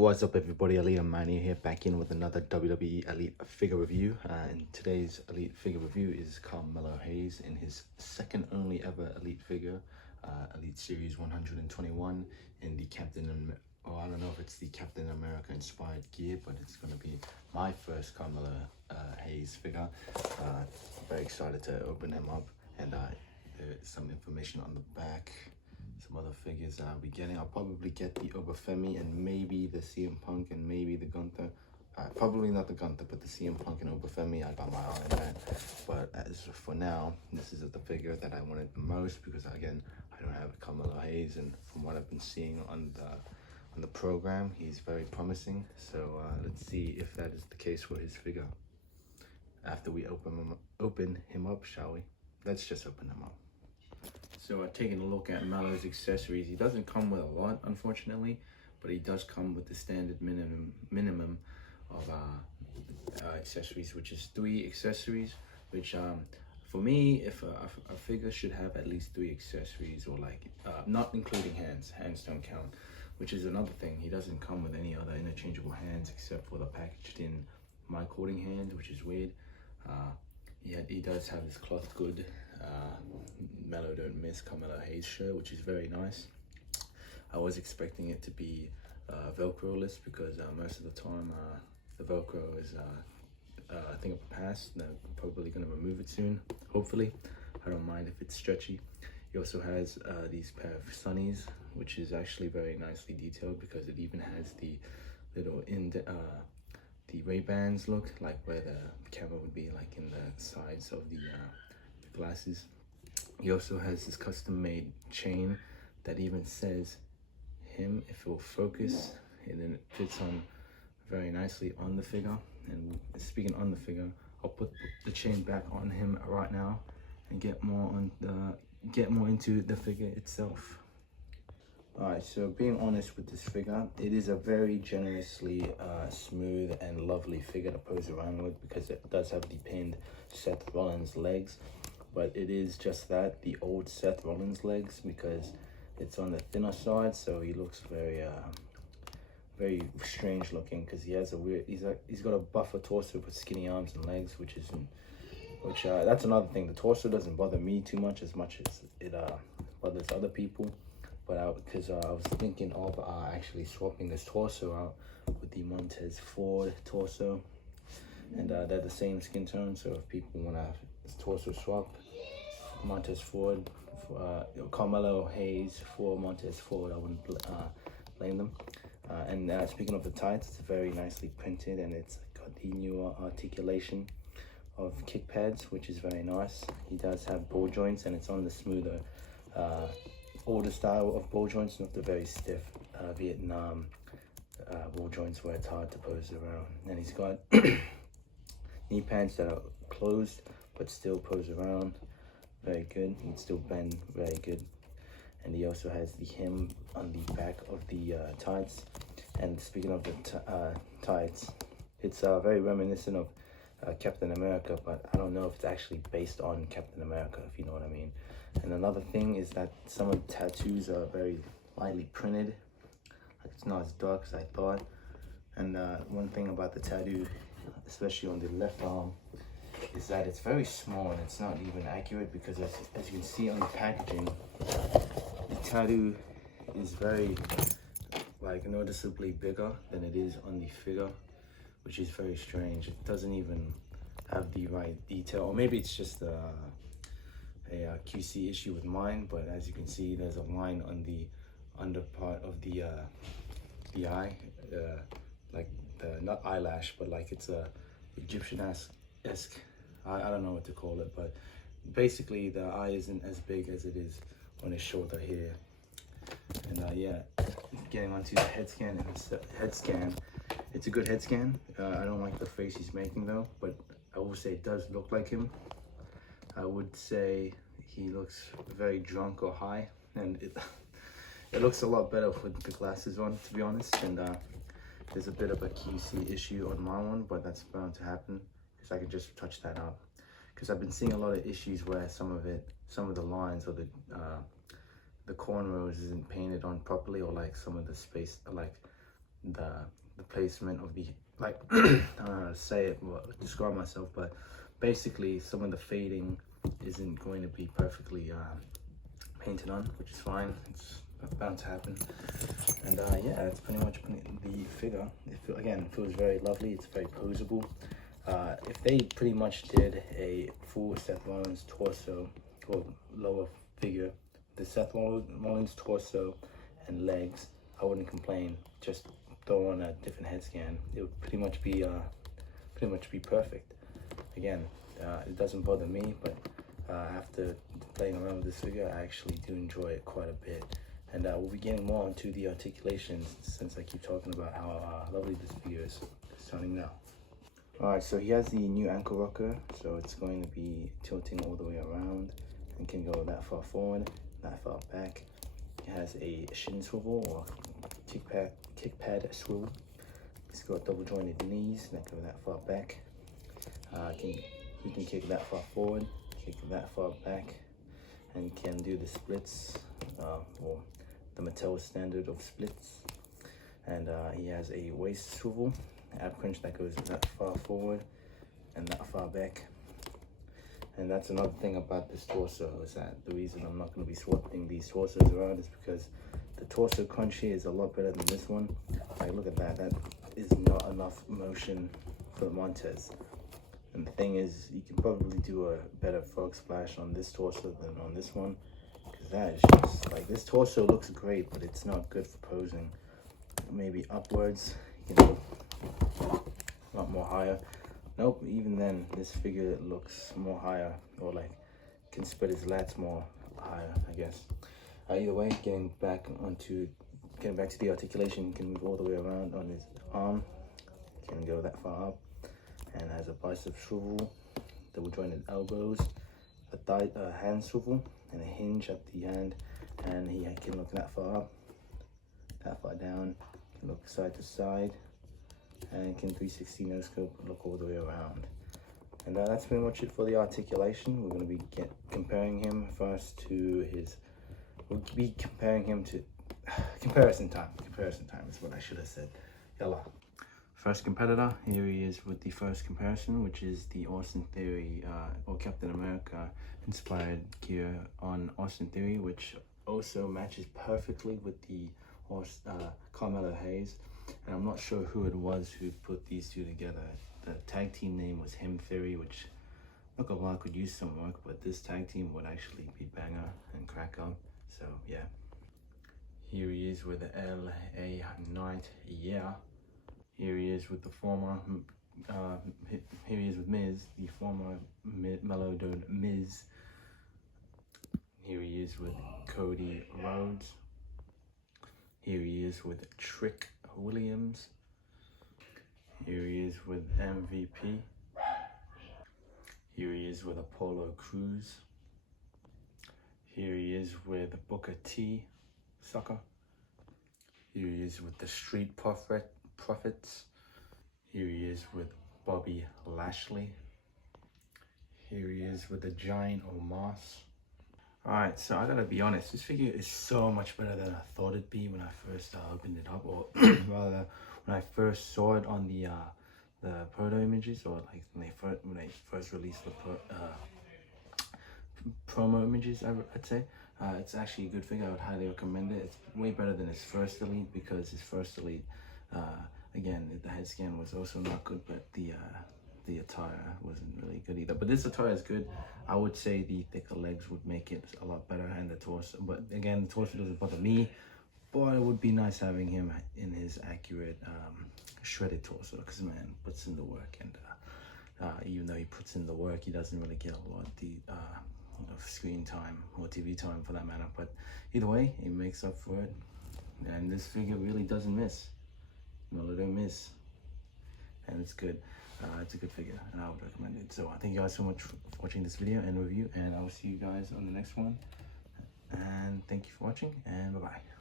What's up, everybody? Elite and Manny here, back in with another WWE Elite figure review. And today's Elite figure review is Carmelo Hayes in his second only ever Elite figure, Elite Series 121 in the I don't know if it's the Captain America inspired gear, but it's going to be my first Carmelo Hayes figure. Very excited to open him up, and there's some information on the back. Some other figures I'll be getting. I'll probably get the Obafemi and maybe the CM Punk and maybe the Gunther. Probably not the Gunther, but the CM Punk and Obafemi. I got my eye on that. But as for now, this is the figure that I wanted the most because, again, I don't have Carmelo Hayes, and from what I've been seeing on the program, he's very promising. So let's see if that is the case for his figure. After we open him up, shall we? Let's just open him up. So taking a look at Melo's accessories, he doesn't come with a lot, unfortunately, but he does come with the standard minimum of accessories, which is 3 accessories, which for me, if a figure should have at least 3 accessories, or not including hands don't count, which is another thing. He doesn't come with any other interchangeable hands except for the packaged in my coding hand, which is weird. He does have this cloth good Melo Don't Miss Carmelo Hayes shirt, which is very nice. I was expecting it to be Velcro-less because most of the time the Velcro is I think of past. They're probably going to remove it soon, hopefully. I don't mind if it's stretchy. He also has these pair of sunnies, which is actually very nicely detailed because it even has the little the Ray-Bans look, like where the camera would be like in the sides of the glasses. He also has this custom-made chain that even says him if it will focus, and then it fits on very nicely on the figure. And speaking on the figure, I'll put the chain back on him right now and get more into the figure itself. Alright, so being honest with this figure, it is a very generously smooth and lovely figure to pose around with because it does have the pinned Seth Rollins legs, but it is just that, the old Seth Rollins legs, because it's on the thinner side, so he looks very very strange looking because he has he's got a buffer torso with skinny arms and legs, which that's another thing. The torso doesn't bother me too much as it bothers other people. But because I was thinking of actually swapping this torso out with the Montez Ford torso, and they're the same skin tone, so if people want to have this torso swap, Montez Ford, Carmelo Hayes for Montez Ford, I wouldn't blame them. And speaking of the tights, it's very nicely printed, and it's got the newer articulation of kick pads, which is very nice. He does have ball joints, and it's on the smoother older style of ball joints, not the very stiff Vietnam ball joints where it's hard to pose around. And he's got knee pads that are closed but still pose around very good. He can still bend very good. And he also has the hem on the back of the tights. And speaking of the tights, it's very reminiscent of Captain America, but I don't know if it's actually based on Captain America, if you know what I mean. And another thing is that some of the tattoos are very lightly printed. Like, it's not as dark as I thought. And one thing about the tattoo, especially on the left arm, is that it's very small and it's not even accurate because as you can see on the packaging, the tattoo is very noticeably bigger than it is on the figure, which is very strange. It doesn't even have the right detail, or maybe it's just a QC issue with mine, but as you can see, there's a line on the under part of the eye, like not eyelash, but like it's a Egyptian-esque, I don't know what to call it, but basically the eye isn't as big as it is on his shoulder here. And yeah, getting onto the head scan, it's a good head scan. I don't like the face he's making though, but I will say it does look like him. I would say he looks very drunk or high, and it looks a lot better with the glasses on, to be honest. And there's a bit of a QC issue on my one, but that's bound to happen because I can just touch that up. Because I've been seeing a lot of issues where some of the lines or the cornrows isn't painted on properly, or like some of the space, like the placement of the, like, I don't know how to say it or describe myself, but basically some of the fading isn't going to be perfectly painted on, which is fine. It's bound to happen. And yeah, that's pretty much the figure. Again, it feels very lovely. It's very posable. If they pretty much did a full Seth Rollins torso or lower figure, the Seth Rollins torso and legs, I wouldn't complain. Just throw on a different head scan. It would pretty much be perfect. Again, it doesn't bother me, but after playing around with this figure, I actually do enjoy it quite a bit. And we'll be getting more into the articulations since I keep talking about how lovely this figure is sounding now. Alright, so he has the new ankle rocker, so it's going to be tilting all the way around and can go that far forward, that far back. It has a shin swivel or kick pad swivel. It's got double jointed knees that go that far back. He can kick that far forward, kick that far back, and can do the splits, or the Mattel standard of splits. And he has a waist swivel, ab crunch that goes that far forward and that far back. And that's another thing about this torso, is that the reason I'm not going to be swapping these torsos around is because the torso crunch here is a lot better than this one. Like, look at that. That is not enough motion for the Montez. And the thing is, you can probably do a better frog splash on this torso than on this one, because that is just like, this torso looks great, but it's not good for posing. Maybe upwards, you can look a lot more higher. Nope, even then, this figure looks more higher, or like can spread his lats more higher, I guess. Either way, getting back to the articulation, you can move all the way around on his arm, can go that far up, and has a bicep swivel, double jointed elbows, a hand swivel, and a hinge at the end, and he can look that far up, that far down, can look side to side, and can 360 no scope look all the way around. And that's pretty much it for the articulation. We're going to be comparing him first to his, comparison time is what I should have said. Yalla. First competitor, here he is with the first comparison, which is the Austin Theory or Captain America inspired gear on Austin Theory, which also matches perfectly with the Carmelo Hayes. And I'm not sure who it was who put these two together. The tag team name was Him Theory, which look a lot could use some work, but this tag team would actually be banger and crack up. So yeah, here he is with the LA Knight, yeah. Here he is with the former, here he is with Miz, the former Melodone Miz. Here he is with Cody Rhodes. Here he is with Trick Williams. Here he is with MVP. Here he is with Apollo Crews. Here he is with Booker T, sucker. Here he is with the Street Profits. Here he is with Bobby Lashley. Here he is with the Giant Omos. Alright, so I gotta be honest, this figure is so much better than I thought it'd be when I first opened it up, or rather when I first saw it on the proto images, or like when they first released the promo images, I'd say. It's actually a good figure. I would highly recommend it. It's way better than his first Elite, because his first Elite, again, the head scan was also not good, but the attire wasn't really good either. But this attire is good. I would say the thicker legs would make it a lot better, and the torso. But again, the torso doesn't bother me. But it would be nice having him in his accurate shredded torso, because man puts in the work, and even though he puts in the work, he doesn't really get a lot of screen time or TV time for that matter. But either way, he makes up for it, and this figure really doesn't miss. No, they don't miss, and it's good. It's a good figure, and I would recommend it. So thank you guys so much for watching this video and review, and I will see you guys on the next one. And thank you for watching, and bye bye.